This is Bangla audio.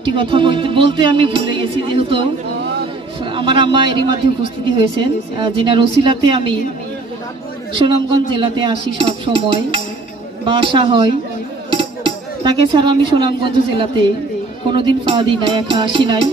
একটি কথা বলতে আমি ভুলে গেছি, যেহেতু আমার আম্মা এরই মধ্যে উপস্থিতি হয়েছেন, যিনার ওসিলাতে আমি সুনামগঞ্জ জেলাতে আসি সব সময় বা আসা হয়। তাকে ছাড়া আমি সুনামগঞ্জ জেলাতে কোনোদিন পা দিই নাই, একা আসি নাই।